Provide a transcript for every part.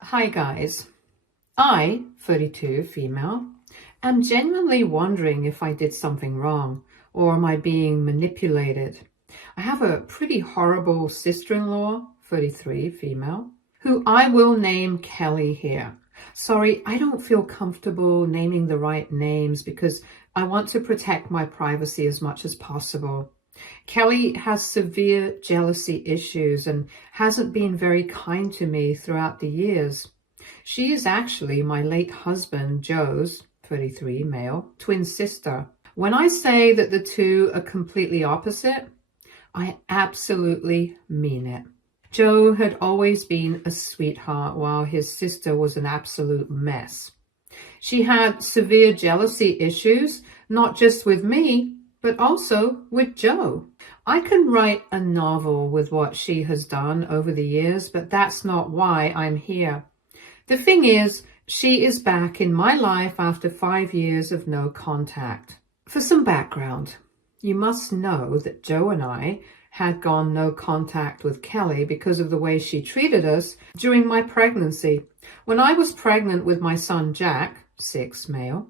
Hi guys, I, 32, female, am genuinely wondering if I did something wrong or am I being manipulated. I have a pretty horrible sister-in-law, 33, female, who I will name Kelly here. Sorry, I don't feel comfortable naming the right names because I want to protect my privacy as much as possible. Kelly has severe jealousy issues and hasn't been very kind to me throughout the years. She is actually my late husband, Joe's, 33, male, twin sister. When I say that the two are completely opposite, I absolutely mean it. Joe had always been a sweetheart while his sister was an absolute mess. She had severe jealousy issues, not just with me, but also with Joe. I can write a novel with what she has done over the years, but that's not why I'm here. The thing is, she is back in my life after 5 years of no contact. For some background, you must know that Joe and I had gone no contact with Kelly because of the way she treated us during my pregnancy. When I was pregnant with my son Jack, 6, male,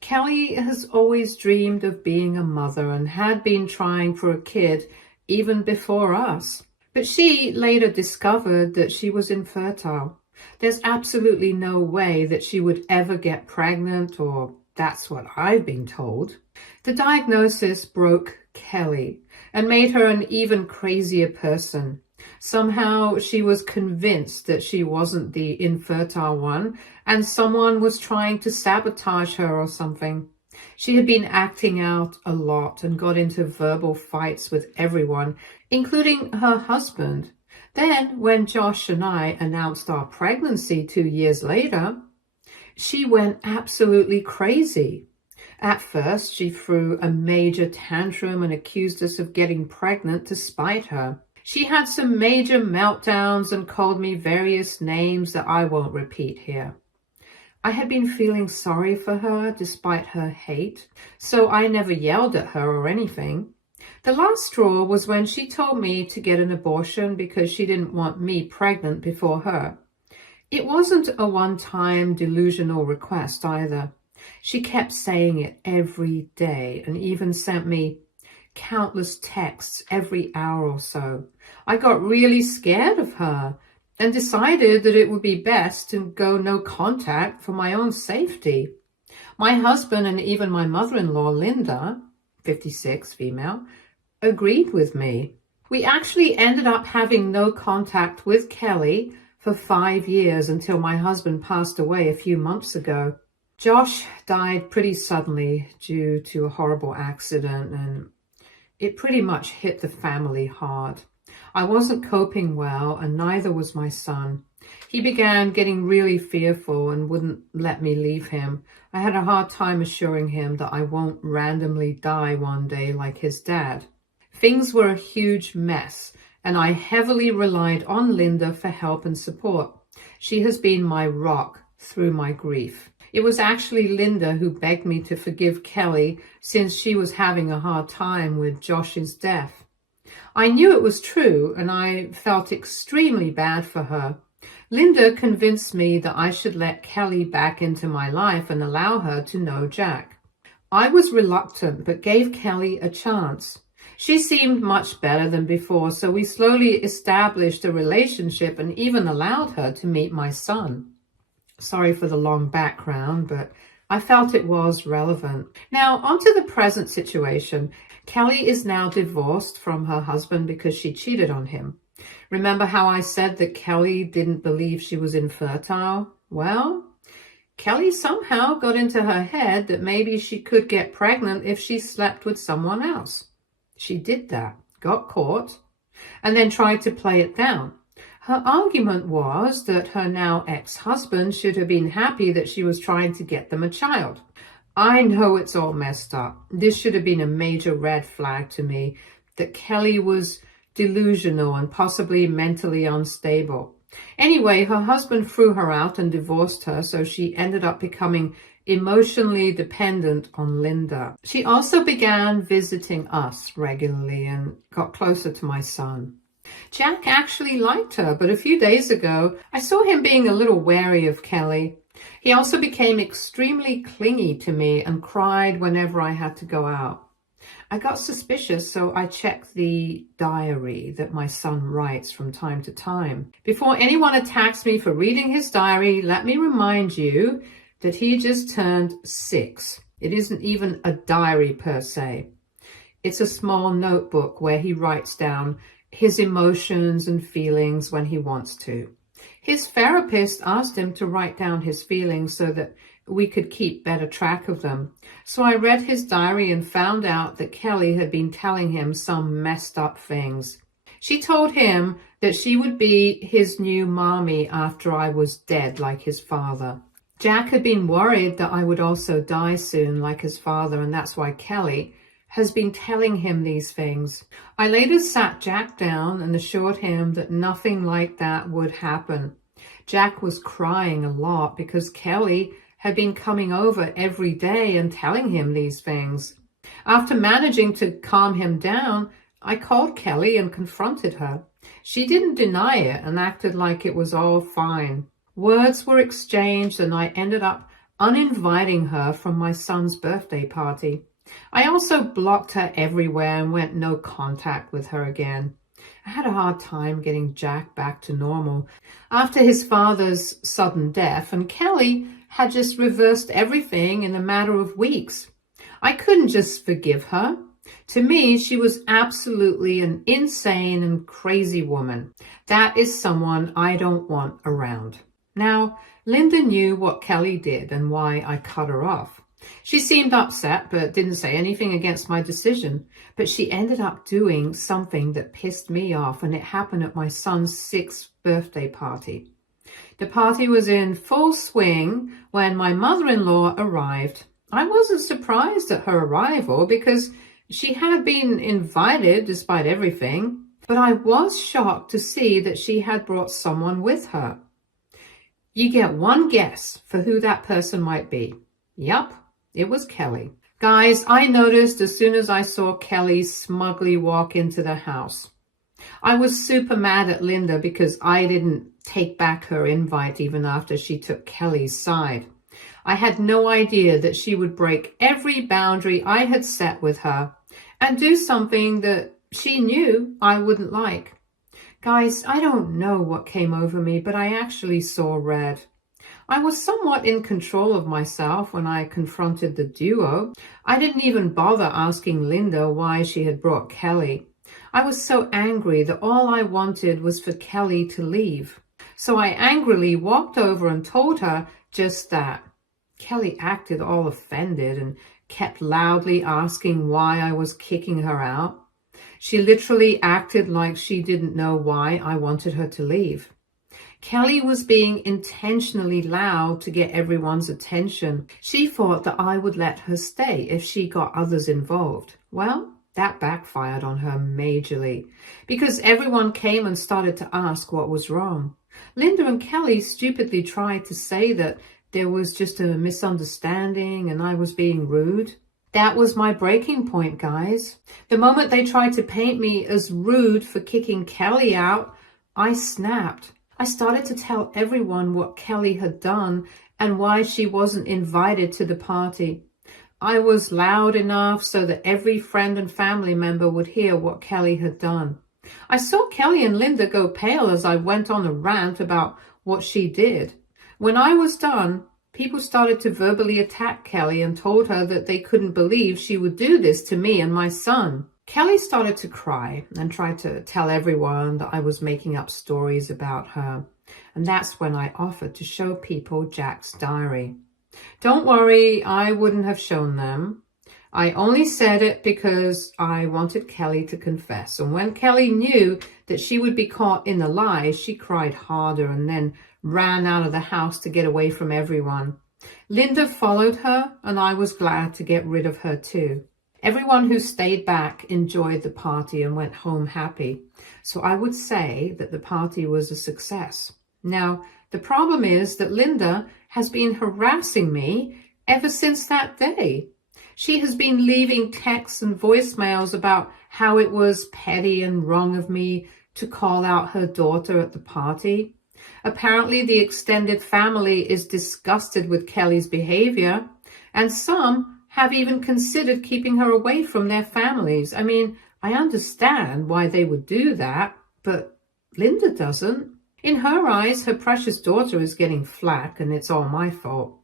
Kelly has always dreamed of being a mother and had been trying for a kid even before us. But she later discovered that she was infertile. There's absolutely no way that she would ever get pregnant, or that's what I've been told. The diagnosis broke Kelly and made her an even crazier person. Somehow she was convinced that she wasn't the infertile one and someone was trying to sabotage her or something. She had been acting out a lot and got into verbal fights with everyone, including her husband. Then, when Josh and I announced our pregnancy 2 years later, she went absolutely crazy. At first, she threw a major tantrum and accused us of getting pregnant to spite her. She had some major meltdowns and called me various names that I won't repeat here. I had been feeling sorry for her despite her hate, so I never yelled at her or anything. The last straw was when she told me to get an abortion because she didn't want me pregnant before her. It wasn't a one-time delusional request either. She kept saying it every day and even sent me countless texts every hour or so. I got really scared of her and decided that it would be best to go no contact for my own safety. My husband and even my mother-in-law, Linda, 56, female, agreed with me. We actually ended up having no contact with Kelly for 5 years until my husband passed away a few months ago. Josh died pretty suddenly due to a horrible accident, and it pretty much hit the family hard. I wasn't coping well, and neither was my son. He began getting really fearful and wouldn't let me leave him. I had a hard time assuring him that I won't randomly die one day like his dad. Things were a huge mess, and I heavily relied on Linda for help and support. She has been my rock through my grief. It was actually Linda who begged me to forgive Kelly since she was having a hard time with Josh's death. I knew it was true, and I felt extremely bad for her. Linda convinced me that I should let Kelly back into my life and allow her to know Jack. I was reluctant, but gave Kelly a chance. She seemed much better than before, so we slowly established a relationship and even allowed her to meet my son. Sorry for the long background, but I felt it was relevant. Now, onto the present situation. Kelly is now divorced from her husband because she cheated on him. Remember how I said that Kelly didn't believe she was infertile? Well, Kelly somehow got into her head that maybe she could get pregnant if she slept with someone else. She did that, got caught, and then tried to play it down. Her argument was that her now ex-husband should have been happy that she was trying to get them a child. I know it's all messed up. This should have been a major red flag to me, that Kelly was delusional and possibly mentally unstable. Anyway, her husband threw her out and divorced her, so she ended up becoming emotionally dependent on Linda. She also began visiting us regularly and got closer to my son. Jack actually liked her, but a few days ago, I saw him being a little wary of Kelly. He also became extremely clingy to me and cried whenever I had to go out. I got suspicious, so I checked the diary that my son writes from time to time. Before anyone attacks me for reading his diary, let me remind you that he just turned 6. It isn't even a diary per se. It's a small notebook where he writes down his emotions and feelings when he wants to. His therapist asked him to write down his feelings so that we could keep better track of them. So I read his diary and found out that Kelly had been telling him some messed up things. She told him that she would be his new mommy after I was dead like his father. Jack had been worried that I would also die soon like his father, and that's why Kelly has been telling him these things. I later sat Jack down and assured him that nothing like that would happen. Jack was crying a lot because Kelly had been coming over every day and telling him these things. After managing to calm him down, I called Kelly and confronted her. She didn't deny it and acted like it was all fine. Words were exchanged and I ended up uninviting her from my son's birthday party. I also blocked her everywhere and went no contact with her again. I had a hard time getting Jack back to normal after his father's sudden death, and Kelly had just reversed everything in a matter of weeks. I couldn't just forgive her. To me, she was absolutely an insane and crazy woman. That is someone I don't want around. Now, Linda knew what Kelly did and why I cut her off. She seemed upset but didn't say anything against my decision. But she ended up doing something that pissed me off, and it happened at my son's 6th birthday party. The party was in full swing when my mother-in-law arrived. I wasn't surprised at her arrival because she had been invited despite everything, but I was shocked to see that she had brought someone with her. You get one guess for who that person might be. Yup, it was Kelly. Guys, I noticed as soon as I saw Kelly smugly walk into the house. I was super mad at Linda because I didn't take back her invite even after she took Kelly's side. I had no idea that she would break every boundary I had set with her and do something that she knew I wouldn't like. Guys, I don't know what came over me, but I actually saw red. I was somewhat in control of myself when I confronted the duo. I didn't even bother asking Linda why she had brought Kelly. I was so angry that all I wanted was for Kelly to leave. So I angrily walked over and told her just that. Kelly acted all offended and kept loudly asking why I was kicking her out. She literally acted like she didn't know why I wanted her to leave. Kelly was being intentionally loud to get everyone's attention. She thought that I would let her stay if she got others involved. Well, that backfired on her majorly because everyone came and started to ask what was wrong. Linda and Kelly stupidly tried to say that there was just a misunderstanding and I was being rude. That was my breaking point, guys. The moment they tried to paint me as rude for kicking Kelly out, I snapped. I started to tell everyone what Kelly had done and why she wasn't invited to the party. I was loud enough so that every friend and family member would hear what Kelly had done. I saw Kelly and Linda go pale as I went on a rant about what she did. When I was done, people started to verbally attack Kelly and told her that they couldn't believe she would do this to me and my son. Kelly started to cry and tried to tell everyone that I was making up stories about her. And that's when I offered to show people Jack's diary. Don't worry, I wouldn't have shown them. I only said it because I wanted Kelly to confess. And when Kelly knew that she would be caught in the lie, she cried harder and then ran out of the house to get away from everyone. Linda followed her, and I was glad to get rid of her too. Everyone who stayed back enjoyed the party and went home happy. So I would say that the party was a success. Now, the problem is that Linda has been harassing me ever since that day. She has been leaving texts and voicemails about how it was petty and wrong of me to call out her daughter at the party. Apparently, the extended family is disgusted with Kelly's behavior, and some have even considered keeping her away from their families. I mean, I understand why they would do that, but Linda doesn't. In her eyes, her precious daughter is getting flack, and it's all my fault.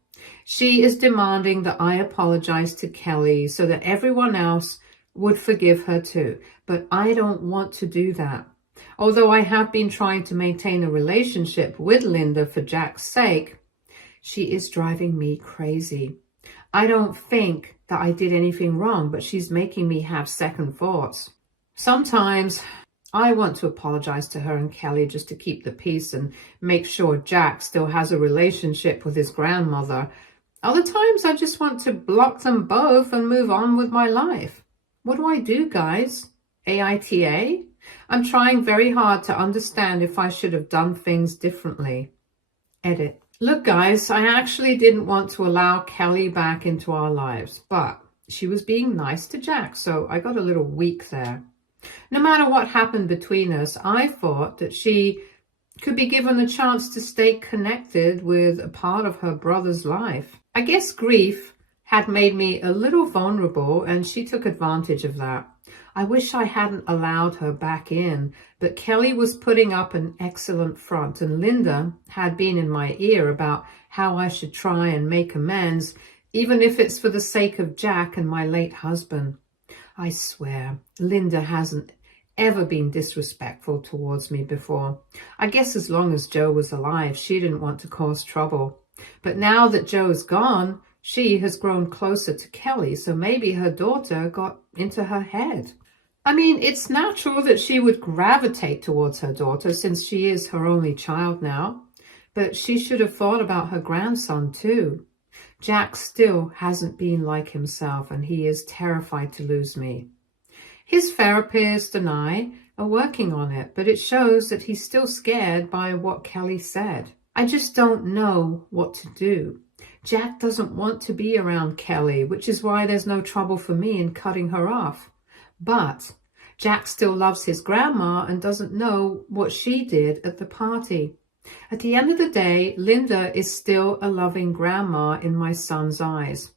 She is demanding that I apologize to Kelly so that everyone else would forgive her too. But I don't want to do that. Although I have been trying to maintain a relationship with Linda for Jack's sake, she is driving me crazy. I don't think that I did anything wrong, but she's making me have second thoughts. Sometimes I want to apologize to her and Kelly just to keep the peace and make sure Jack still has a relationship with his grandmother. Other times I just want to block them both and move on with my life. What do I do, guys? AITA? I'm trying very hard to understand if I should have done things differently. Edit. Look, guys, I actually didn't want to allow Kelly back into our lives, but she was being nice to Jack, so I got a little weak there. No matter what happened between us, I thought that she could be given a chance to stay connected with a part of her brother's life. I guess grief had made me a little vulnerable, and she took advantage of that. I wish I hadn't allowed her back in, but Kelly was putting up an excellent front, and Linda had been in my ear about how I should try and make amends, even if it's for the sake of Jack and my late husband. I swear, Linda hasn't ever been disrespectful towards me before. I guess as long as Joe was alive, she didn't want to cause trouble. But now that Joe's gone, she has grown closer to Kelly, so maybe her daughter got into her head. I mean, it's natural that she would gravitate towards her daughter since she is her only child now, but she should have thought about her grandson too. Jack still hasn't been like himself, and he is terrified to lose me. His therapist and I are working on it, but it shows that he's still scared by what Kelly said. I just don't know what to do. Jack doesn't want to be around Kelly, which is why there's no trouble for me in cutting her off. But Jack still loves his grandma and doesn't know what she did at the party. At the end of the day, Linda is still a loving grandma in my son's eyes.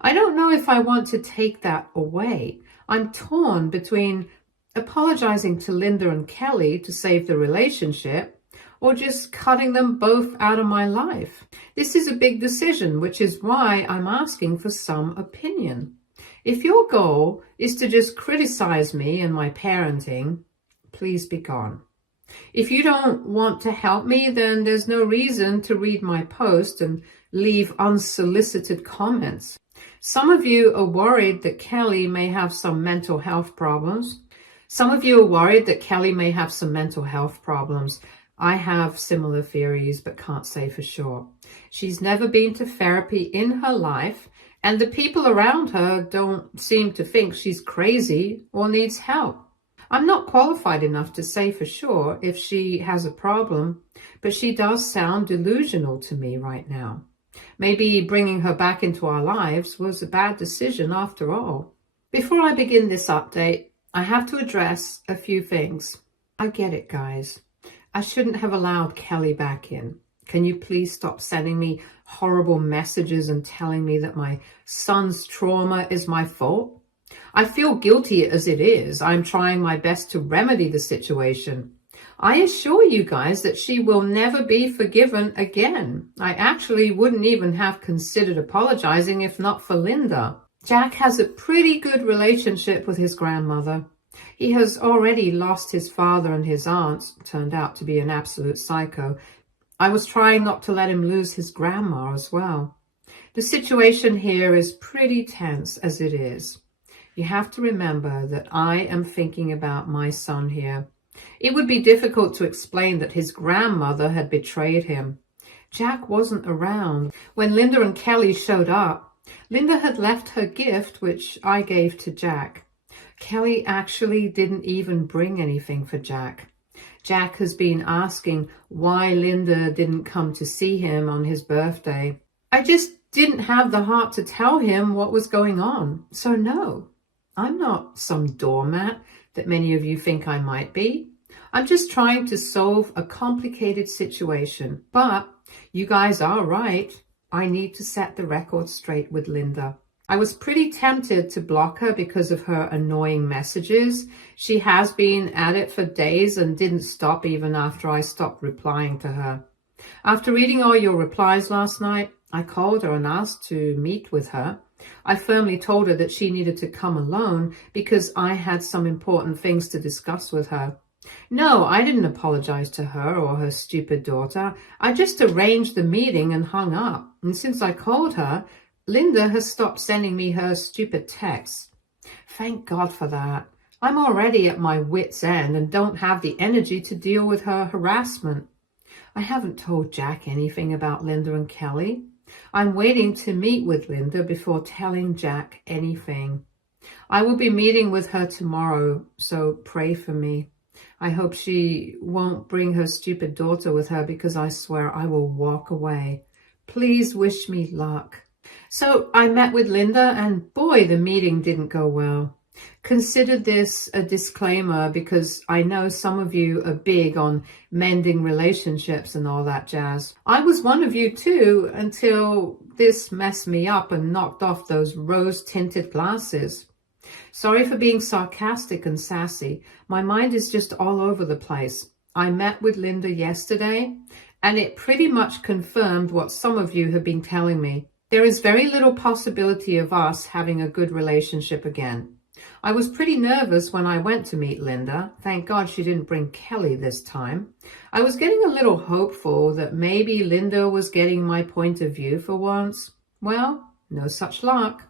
I don't know if I want to take that away. I'm torn between apologizing to Linda and Kelly to save the relationship or just cutting them both out of my life. This is a big decision, which is why I'm asking for some opinion. If your goal is to just criticize me and my parenting, please be gone. If you don't want to help me, then there's no reason to read my post and leave unsolicited comments. Some of you are worried that Kelly may have some mental health problems. I have similar theories, but can't say for sure. She's never been to therapy in her life, and the people around her don't seem to think she's crazy or needs help. I'm not qualified enough to say for sure if she has a problem, but she does sound delusional to me right now. Maybe bringing her back into our lives was a bad decision after all. Before I begin this update, I have to address a few things. I get it, guys. I shouldn't have allowed Kelly back in. Can you please stop sending me horrible messages and telling me that my son's trauma is my fault? I feel guilty as it is. I'm trying my best to remedy the situation. I assure you guys that she will never be forgiven again. I actually wouldn't even have considered apologizing if not for Linda. Jack has a pretty good relationship with his grandmother. He has already lost his father, and his aunt turned out to be an absolute psycho. I was trying not to let him lose his grandma as well. The situation here is pretty tense as it is. You have to remember that I am thinking about my son here. It would be difficult to explain that his grandmother had betrayed him. Jack wasn't around when Linda and Kelly showed up. Linda had left her gift, which I gave to Jack. Kelly actually didn't even bring anything for Jack. Jack has been asking why Linda didn't come to see him on his birthday. I just didn't have the heart to tell him what was going on. So no, I'm not some doormat that many of you think I might be. I'm just trying to solve a complicated situation, but you guys are right. I need to set the record straight with Linda. I was pretty tempted to block her because of her annoying messages. She has been at it for days and didn't stop even after I stopped replying to her. After reading all your replies last night, I called her and asked to meet with her. I firmly told her that she needed to come alone because I had some important things to discuss with her. No, I didn't apologize to her or her stupid daughter. I just arranged the meeting and hung up. And since I called her, Linda has stopped sending me her stupid texts. Thank God for that. I'm already at my wit's end and don't have the energy to deal with her harassment. I haven't told Jack anything about Linda and Kelly. I'm waiting to meet with Linda before telling Jack anything. I will be meeting with her tomorrow, so pray for me. I hope she won't bring her stupid daughter with her because I swear I will walk away. Please wish me luck. So I met with Linda and boy, the meeting didn't go well. Consider this a disclaimer because I know some of you are big on mending relationships and all that jazz. I was one of you too until this messed me up and knocked off those rose-tinted glasses. Sorry for being sarcastic and sassy. My mind is just all over the place. I met with Linda yesterday and it pretty much confirmed what some of you have been telling me. There is very little possibility of us having a good relationship again. I was pretty nervous when I went to meet Linda. Thank God she didn't bring Kelly this time. I was getting a little hopeful that maybe Linda was getting my point of view for once. Well, no such luck.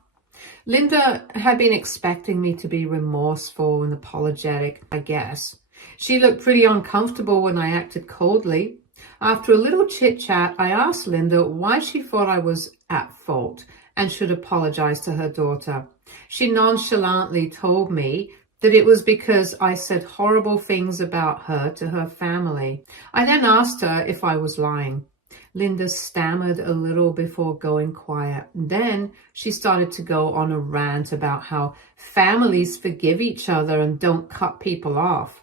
Linda had been expecting me to be remorseful and apologetic, I guess. She looked pretty uncomfortable when I acted coldly. After a little chit-chat, I asked Linda why she thought I was at fault and should apologize to her daughter. She nonchalantly told me that it was because I said horrible things about her to her family. I then asked her if I was lying. Linda stammered a little before going quiet. Then she started to go on a rant about how families forgive each other and don't cut people off.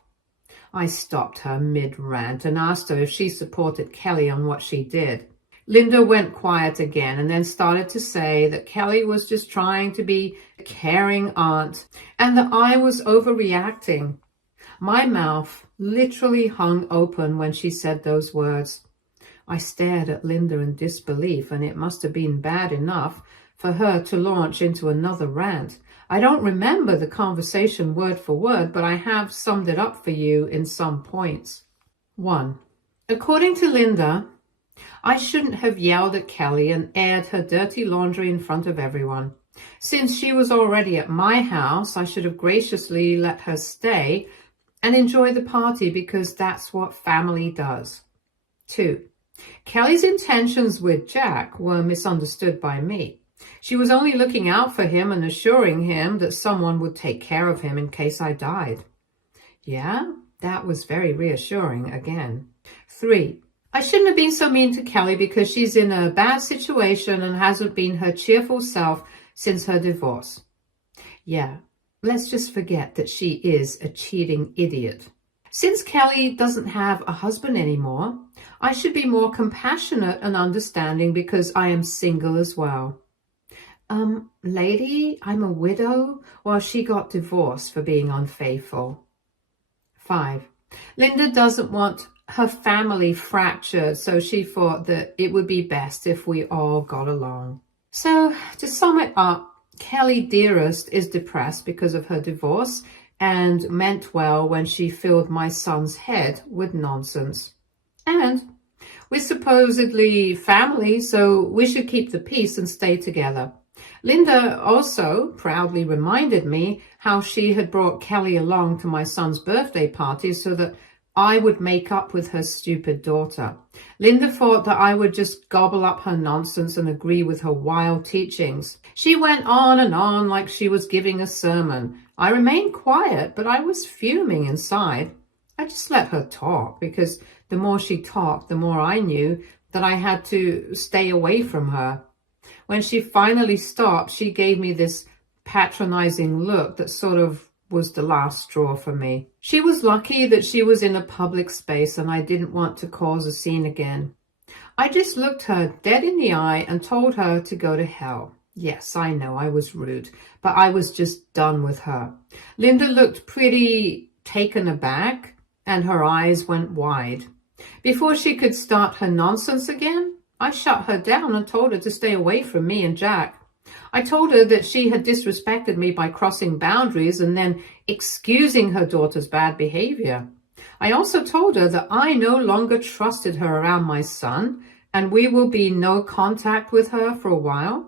I stopped her mid-rant and asked her if she supported Kelly on what she did. Linda went quiet again and then started to say that Kelly was just trying to be a caring aunt and that I was overreacting. My mouth literally hung open when she said those words. I stared at Linda in disbelief, and it must have been bad enough for her to launch into another rant. I don't remember the conversation word for word, but I have summed it up for you in some points. 1. According to Linda, I shouldn't have yelled at Kelly and aired her dirty laundry in front of everyone. Since she was already at my house, I should have graciously let her stay and enjoy the party because that's what family does. 2. Kelly's intentions with Jack were misunderstood by me. She was only looking out for him and assuring him that someone would take care of him in case I died. Yeah, that was very reassuring again. 3. I shouldn't have been so mean to Kelly because she's in a bad situation and hasn't been her cheerful self since her divorce. Yeah, let's just forget that she is a cheating idiot. Since Kelly doesn't have a husband anymore, I should be more compassionate and understanding because I am single as well. Lady, I'm a widow, or she got divorced for being unfaithful. 5. Linda doesn't want her family fractured, so she thought that it would be best if we all got along. So, to sum it up, Kelly Dearest is depressed because of her divorce and meant well when she filled my son's head with nonsense. And we're supposedly family, so we should keep the peace and stay together. Linda also proudly reminded me how she had brought Kelly along to my son's birthday party so that I would make up with her stupid daughter. Linda thought that I would just gobble up her nonsense and agree with her wild teachings. She went on and on like she was giving a sermon. I remained quiet, but I was fuming inside. I just let her talk because the more she talked, the more I knew that I had to stay away from her. When she finally stopped, she gave me this patronizing look that sort of was the last straw for me. She was lucky that she was in a public space and I didn't want to cause a scene again. I just looked her dead in the eye and told her to go to hell. Yes, I know I was rude, but I was just done with her. Linda looked pretty taken aback and her eyes went wide. Before she could start her nonsense again, I shut her down and told her to stay away from me and Jack. I told her that she had disrespected me by crossing boundaries and then excusing her daughter's bad behavior. I also told her that I no longer trusted her around my son and we will be no contact with her for a while.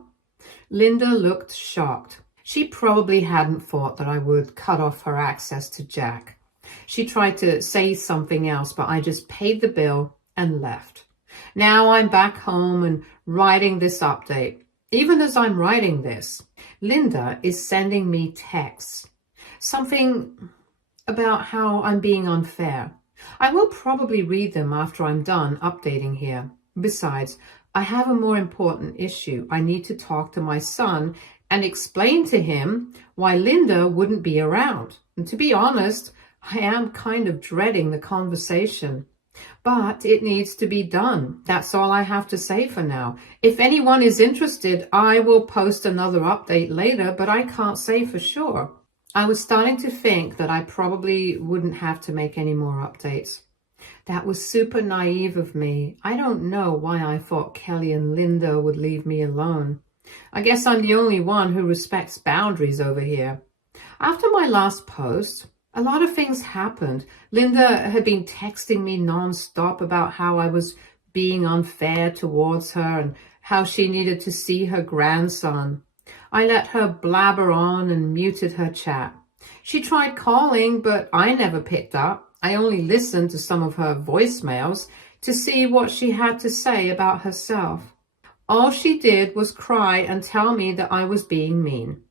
Linda looked shocked. She probably hadn't thought that I would cut off her access to Jack. She tried to say something else, but I just paid the bill and left. Now I'm back home and writing this update. Even as I'm writing this, Linda is sending me texts. Something about how I'm being unfair. I will probably read them after I'm done updating here. Besides, I have a more important issue. I need to talk to my son and explain to him why Linda wouldn't be around. And to be honest, I am kind of dreading the conversation. But it needs to be done. That's all I have to say for now. If anyone is interested, I will post another update later, but I can't say for sure. I was starting to think that I probably wouldn't have to make any more updates. That was super naive of me. I don't know why I thought Kelly and Linda would leave me alone. I guess I'm the only one who respects boundaries over here. After my last post, a lot of things happened. Linda had been texting me nonstop about how I was being unfair towards her and how she needed to see her grandson. I let her blabber on and muted her chat. She tried calling, but I never picked up. I only listened to some of her voicemails to see what she had to say about herself. All she did was cry and tell me that I was being mean.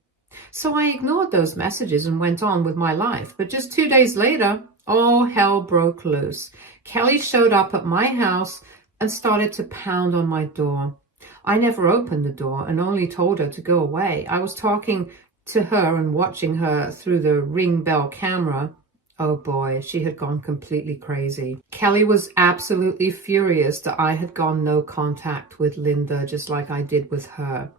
So I ignored those messages and went on with my life. But just 2 days later, all hell broke loose. Kelly showed up at my house and started to pound on my door. I never opened the door and only told her to go away. I was talking to her and watching her through the Ring Bell camera. Oh boy, she had gone completely crazy. Kelly was absolutely furious that I had gone no contact with Linda, just like I did with her.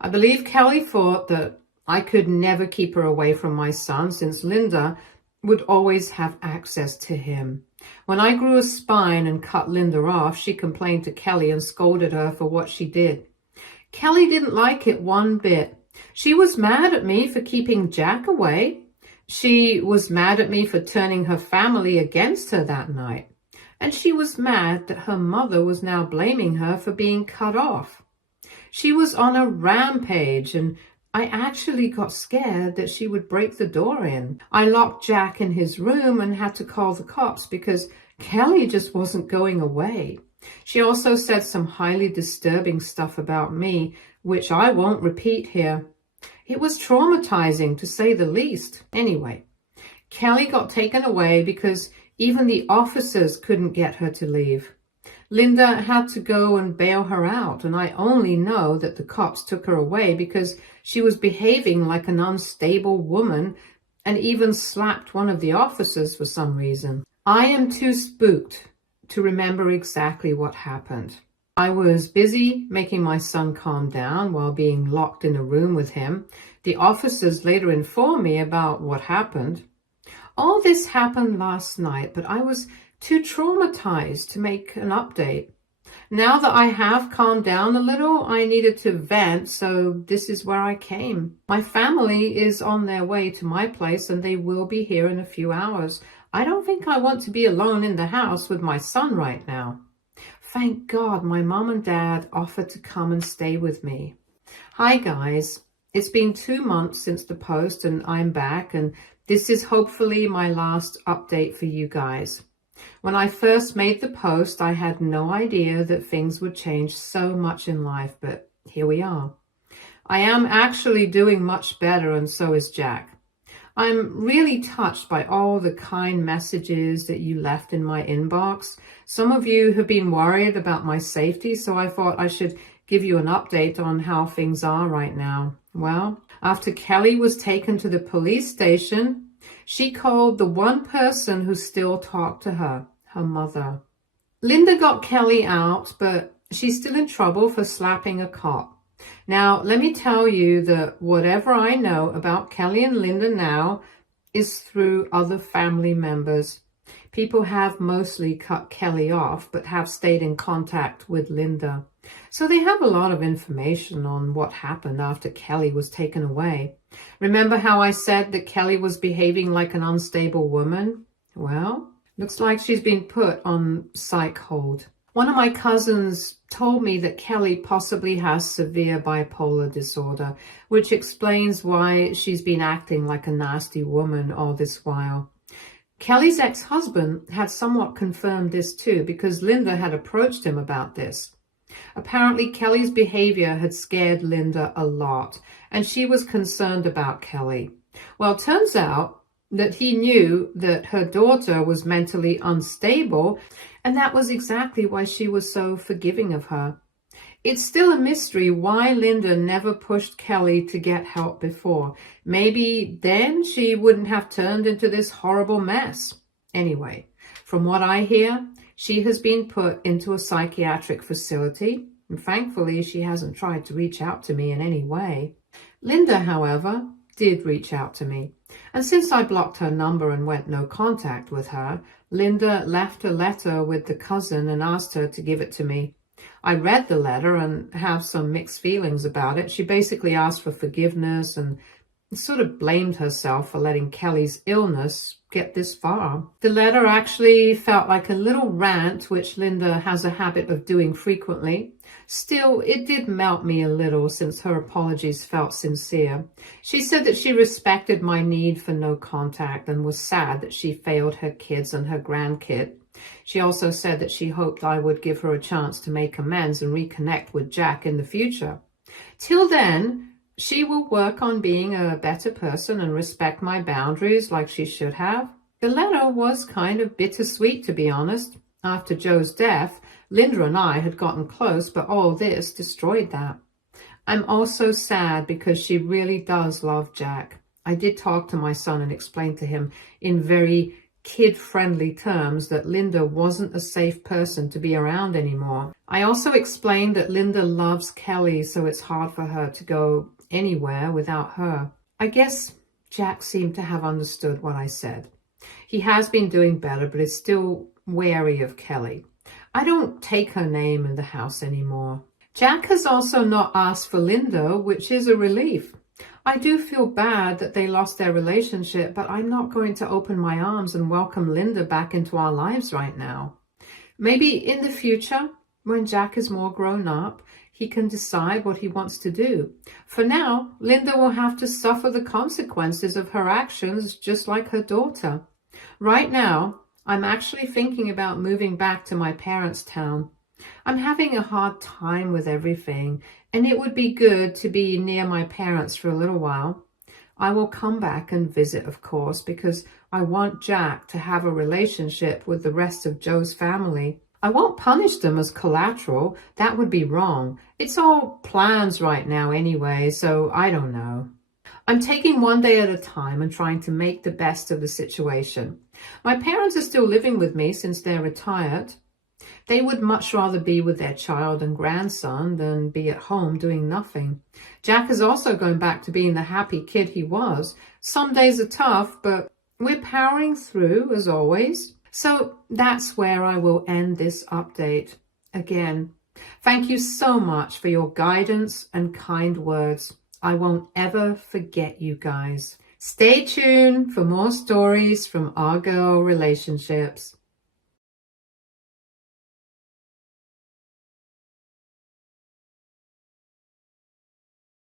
I believe Kelly thought that I could never keep her away from my son since Linda would always have access to him. When I grew a spine and cut Linda off, she complained to Kelly and scolded her for what she did. Kelly didn't like it one bit. She was mad at me for keeping Jack away. She was mad at me for turning her family against her that night. And she was mad that her mother was now blaming her for being cut off. She was on a rampage, and I actually got scared that she would break the door in. I locked Jack in his room and had to call the cops because Kelly just wasn't going away. She also said some highly disturbing stuff about me, which I won't repeat here. It was traumatizing, to say the least. Anyway, Kelly got taken away because even the officers couldn't get her to leave. Linda had to go and bail her out, and I only know that the cops took her away because she was behaving like an unstable woman and even slapped one of the officers for some reason. I am too spooked to remember exactly what happened. I was busy making my son calm down while being locked in a room with him. The officers later informed me about what happened. All this happened last night, but I was too traumatized to make an update. Now that I have calmed down a little, I needed to vent, so this is where I came. My family is on their way to my place and they will be here in a few hours. I don't think I want to be alone in the house with my son right now. Thank God my mom and dad offered to come and stay with me. Hi guys, it's been 2 months since the post and I'm back, and this is hopefully my last update for you guys. When I first made the post, I had no idea that things would change so much in life, but here we are. I am actually doing much better, and so is Jack. I'm really touched by all the kind messages that you left in my inbox. Some of you have been worried about my safety, so I thought I should give you an update on how things are right now. Well, after Kelly was taken to the police station, She called the one person who still talked to her, her mother. Linda got Kelly out, but she's still in trouble for slapping a cop. Now, let me tell you that whatever I know about Kelly and Linda now is through other family members. People have mostly cut Kelly off, but have stayed in contact with Linda. So they have a lot of information on what happened after Kelly was taken away. Remember how I said that Kelly was behaving like an unstable woman? Well, looks like she's been put on psych hold. One of my cousins told me that Kelly possibly has severe bipolar disorder, which explains why she's been acting like a nasty woman all this while. Kelly's ex-husband had somewhat confirmed this too, because Linda had approached him about this. Apparently, Kelly's behavior had scared Linda a lot, and she was concerned about Kelly. Well, it turns out that he knew that her daughter was mentally unstable, and that was exactly why she was so forgiving of her. It's still a mystery why Linda never pushed Kelly to get help before. Maybe then she wouldn't have turned into this horrible mess. Anyway, from what I hear, she has been put into a psychiatric facility, and thankfully she hasn't tried to reach out to me in any way. Linda, however, did reach out to me. And since I blocked her number and went no contact with her, Linda left a letter with the cousin and asked her to give it to me. I read the letter and have some mixed feelings about it. She basically asked for forgiveness and sort of blamed herself for letting Kelly's illness get this far. The letter actually felt like a little rant, which Linda has a habit of doing frequently. Still, it did melt me a little since her apologies felt sincere. She said that she respected my need for no contact and was sad that she failed her kids and her grandkid. She also said that she hoped I would give her a chance to make amends and reconnect with Jack in the future. Till then, she will work on being a better person and respect my boundaries like she should have. The letter was kind of bittersweet, to be honest. After Joe's death, Linda and I had gotten close, but all this destroyed that. I'm also sad because she really does love Jack. I did talk to my son and explain to him in very kid-friendly terms that Linda wasn't a safe person to be around anymore. I also explained that Linda loves Kelly, so it's hard for her to go anywhere without her. I guess Jack seemed to have understood what I said. He has been doing better, but is still wary of Kelly. I don't take her name in the house anymore. Jack has also not asked for Linda, which is a relief. I do feel bad that they lost their relationship, but I'm not going to open my arms and welcome Linda back into our lives right now. Maybe in the future, when Jack is more grown up, he can decide what he wants to do. For now, Linda will have to suffer the consequences of her actions just like her daughter. Right now, I'm actually thinking about moving back to my parents' town. I'm having a hard time with everything, and it would be good to be near my parents for a little while. I will come back and visit, of course, because I want Jack to have a relationship with the rest of Joe's family. I won't punish them as collateral. That would be wrong. It's all plans right now anyway, so I don't know. I'm taking one day at a time and trying to make the best of the situation. My parents are still living with me since they're retired. They would much rather be with their child and grandson than be at home doing nothing. Jack is also going back to being the happy kid he was. Some days are tough, but we're powering through as always. So that's where I will end this update. Again, thank you so much for your guidance and kind words. I won't ever forget you guys. Stay tuned for more stories from our girl relationships.